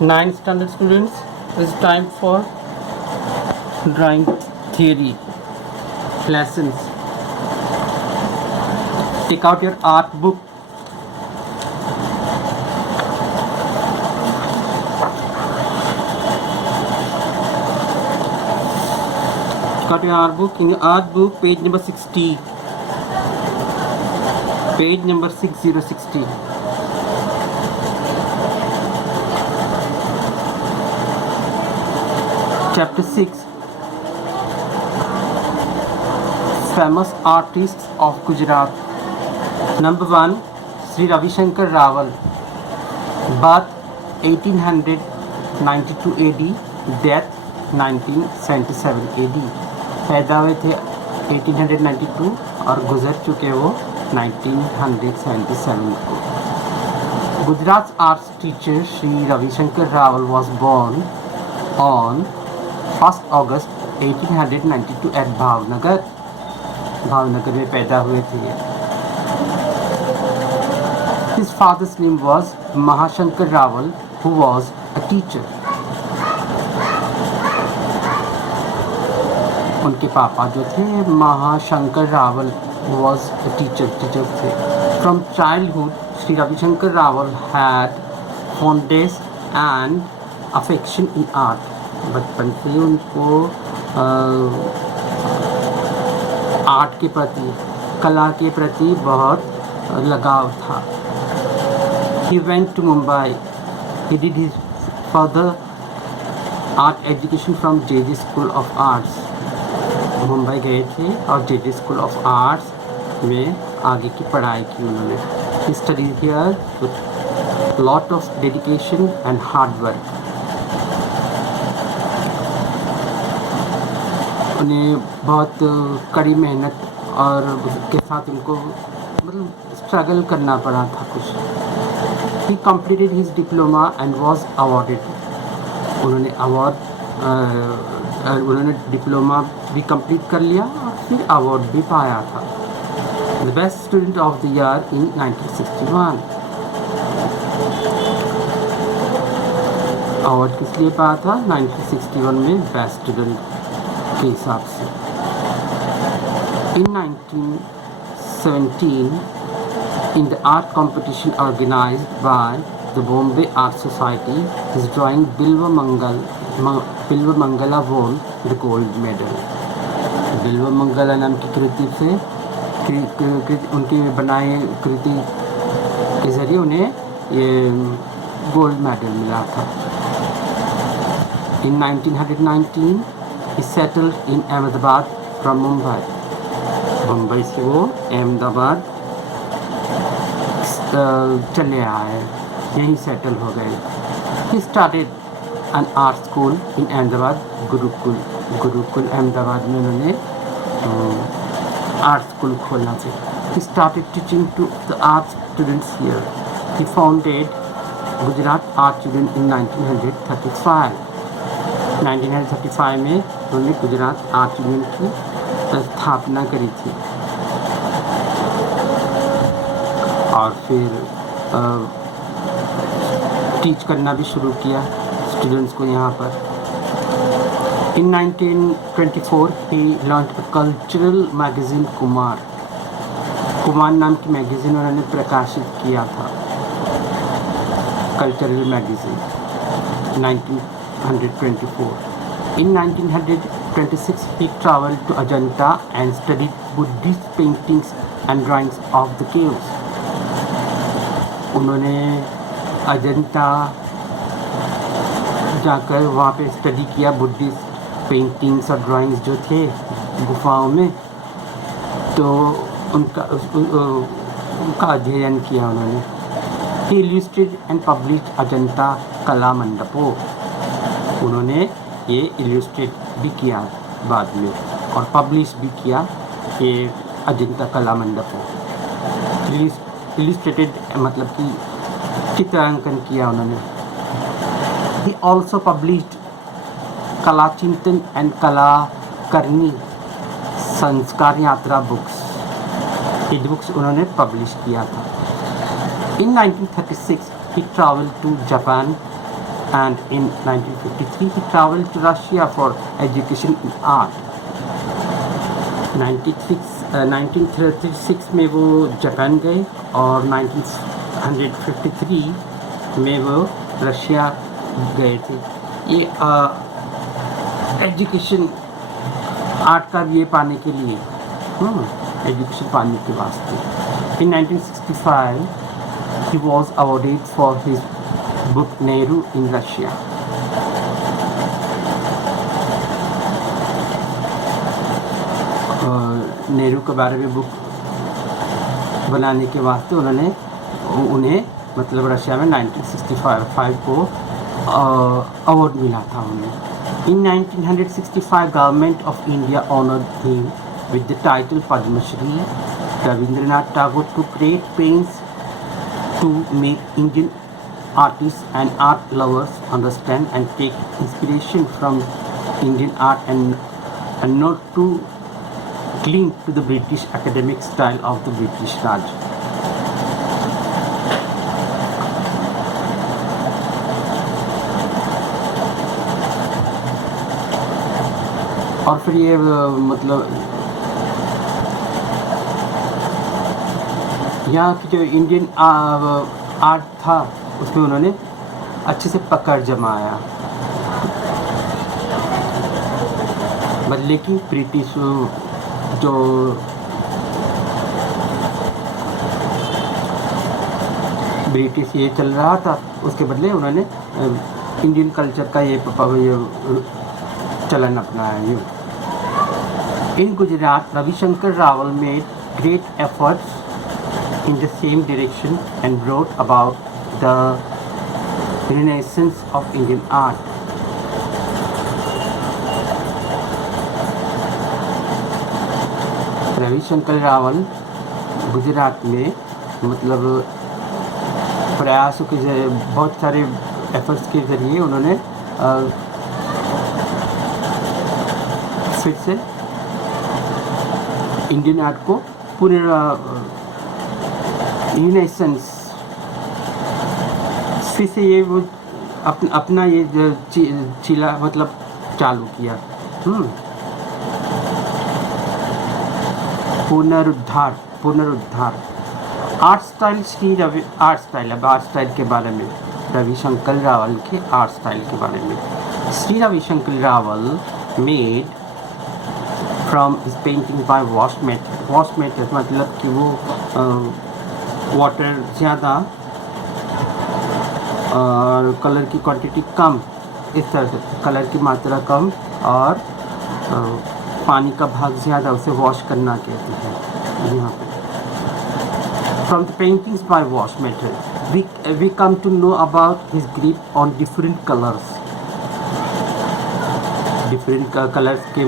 Ninth standard students, it's time for drawing theory lessons. Take out your art book. Take out your art book. In your art book, page number 60. Page number 6060. Chapter 6. Famous artists of Gujarat. Number 1, Sri Ravi Shankar Rawal. Birth 1892 AD, death 1977 AD. पैदा हुए थे 1892 और गुजर चुके वो 1977 को. Gujarat's arts teacher Sri Ravi Shankar Rawal was born on 1st August 1892 at Bhavnagar. Bhavnagar में पैदा हुए थे. His father's name was Mahashankar Rawal, who was a teacher. उनके पापा जो थे Mahashankar Rawal was a teacher थे. From childhood, Sri Ravi Shankar Rawal had fondness and affection in art. बचपन से उनको आर्ट के प्रति, कला के प्रति बहुत लगाव था. He went to Mumbai. He did his further art education from JJ School of Arts. Mumbai गए थे और JJ School of Arts में आगे की पढ़ाई की उन्होंने. He studied here with lot of dedication and hard work. उन्हें बहुत कड़ी मेहनत और के साथ उनको मतलब स्ट्रगल करना पड़ा था कुछ. He completed his diploma and was awarded. उन्होंने डिप्लोमा भी कंप्लीट कर लिया और फिर अवार्ड भी पाया था. The best student of the year in 1961. Award किस लिए पाया था? 1961 में बेस्ट स्टूडेंट के हिसाब से. In 1917, in the art competition organized by the Bombay Art Society, his drawing Bilva Mangala won the gold medal. बिल्वा मंगला नाम की कृति से उनकी बनाई कृति के जरिए उन्हें ये गोल्ड मेडल मिला था. In 1919, he settled in Ahmedabad from Mumbai. Mumbai से वो अहमदाबाद चले आए, यहीं सेटल हो गए. He started an art school in Ahmedabad, Gurukul Ahmedabad में उन्होंने आर्ट स्कूल खोला था. He started teaching to the art students here. He founded Gujarat Art Union in 1935. 1935 में उन्होंने गुजरात आर्ट यूनियन की स्थापना करी थी और फिर टीच करना भी शुरू किया स्टूडेंट्स को यहाँ पर. In 1924, he launched a cultural magazine Kumar नाम की मैगजीन उन्होंने प्रकाशित किया था. Cultural magazine 1924. In 1926, he traveled to Ajanta and studied Buddhist paintings and drawings of the caves. उन्होंने अजंता जाकर वहाँ पे स्टडी किया बुद्धिस्ट पेंटिंग्स और ड्राइंग्स जो थे गुफाओं में, तो उनका अध्ययन किया उन्होंने. He illustrated and published Ajanta कला मंडपों. उन्होंने ये इल्यूस्ट्रेट भी किया बाद में और पब्लिश भी किया ये अजंता कला मंडपों. इल्यूस्ट्रेटेड मतलब कि चित्रांकन किया उन्होंने. He also published कला चिंतन एंड कला करनी संस्कार यात्रा बुक्स. ये बुक्स उन्होंने पब्लिश किया था. In 1936, he traveled to Japan and in 1953 he traveled to Russia for education in art. 1936 में वो जापान गए और 1953 में वो रशिया गए थे। ये एजुकेशन आर्ट का ये पाने के लिए, एजुकेशन पाने के वास्ते। In 1965 he was awarded for his book Nehru in Russia. Nehru के बारे में बुक बनाने के वास्ते उन्हें मतलब रशिया में 1965 को अवार्ड मिला था उन्हें। In 1965 Government of India honored him with the title Padma Shri. Rabindranath Tagore took great pains to make Indian artists and art lovers understand and take inspiration from Indian art and not to cling to the British academic style of the British Raj. और फिर ये मतलब यहाँ की जो Indian art था उसमें उन्होंने अच्छे से पकड़ जमाया, बदले की ब्रिटिश जो ब्रिटिश ये चल रहा था उसके बदले उन्होंने इंडियन कल्चर का ये चलन अपनाया। ये in Gujarat Ravishankar Raval made great efforts in the same direction and wrote about the renaissance of Indian art. Ravishankar Rawal Gujarat में मतलब प्रयासों के बहुत सारे एफर्ट्स के ज़रिए उन्होंने फिर से इंडियन आर्ट को पूरे रिनेसेंस फिर से ये वो अपना ये चीला मतलब चालू किया। पुनरुद्धार आर्ट स्टाइल आर्ट स्टाइल के बारे में रविशंकर रावल के आर्ट स्टाइल के बारे में। Shri Ravishankar Raval made from painting bye wash method मतलब कि वो वाटर ज़्यादा और कलर की क्वांटिटी कम, इस तरह से कलर की मात्रा कम और पानी का भाग ज़्यादा, उसे वॉश करना कहते हैं यहाँ पे। From the paintings by wash method we come to know about his grip on different colours के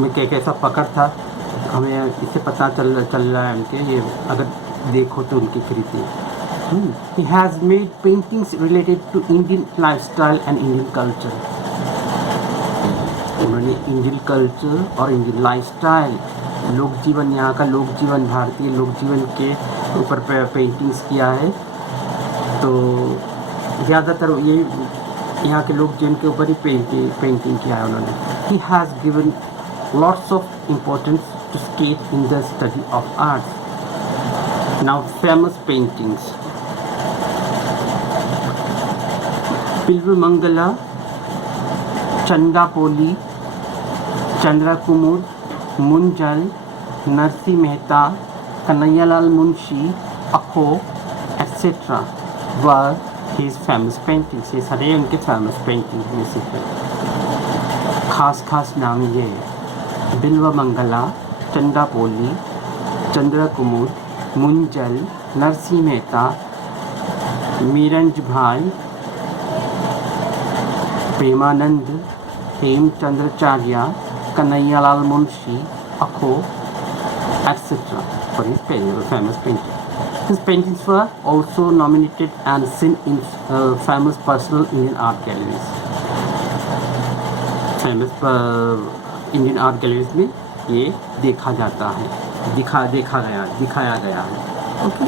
में कैसा पकड़ था हमें इससे पता चल रहा है उनके ये अगर देखो तो उनकी कृति। He has made paintings related to Indian lifestyle and Indian culture. उन्होंने इंडियन कल्चर और इंडियन लाइफस्टाइल लोक जीवन, यहाँ का लोक जीवन, भारतीय लोक जीवन के ऊपर पेंटिंग्स किया है। तो ज़्यादातर ये यहाँ के लोक जीवन के ऊपर ही पेंटिंग किया है उन्होंने। He has given lots of importance to skate in the study of arts. Now famous paintings. बिल्वमंगला, चंदापोली, चंद्रकुमुद, Munjal, Narsi Mehta, Kanhaiyalal Munshi, अखो etc. were his famous paintings. ये सारे उनके फेमस पेंटिंग्स में से थे। खास नाम ये बिल्वमंगला, चंदापोली, चंद्रकुमुद, मुंजल, नरसी मेहता, मीरंज भाई, प्रेमानंद, हेमचंद्राचार्य, कन्हैयालाल मुंशी, अखो etc. for his famous paintings. His paintings were also nominated and seen in famous personal Indian art galleries. Famous Indian art galleries में ये देखा जाता है, दिखाया गया है। ओके।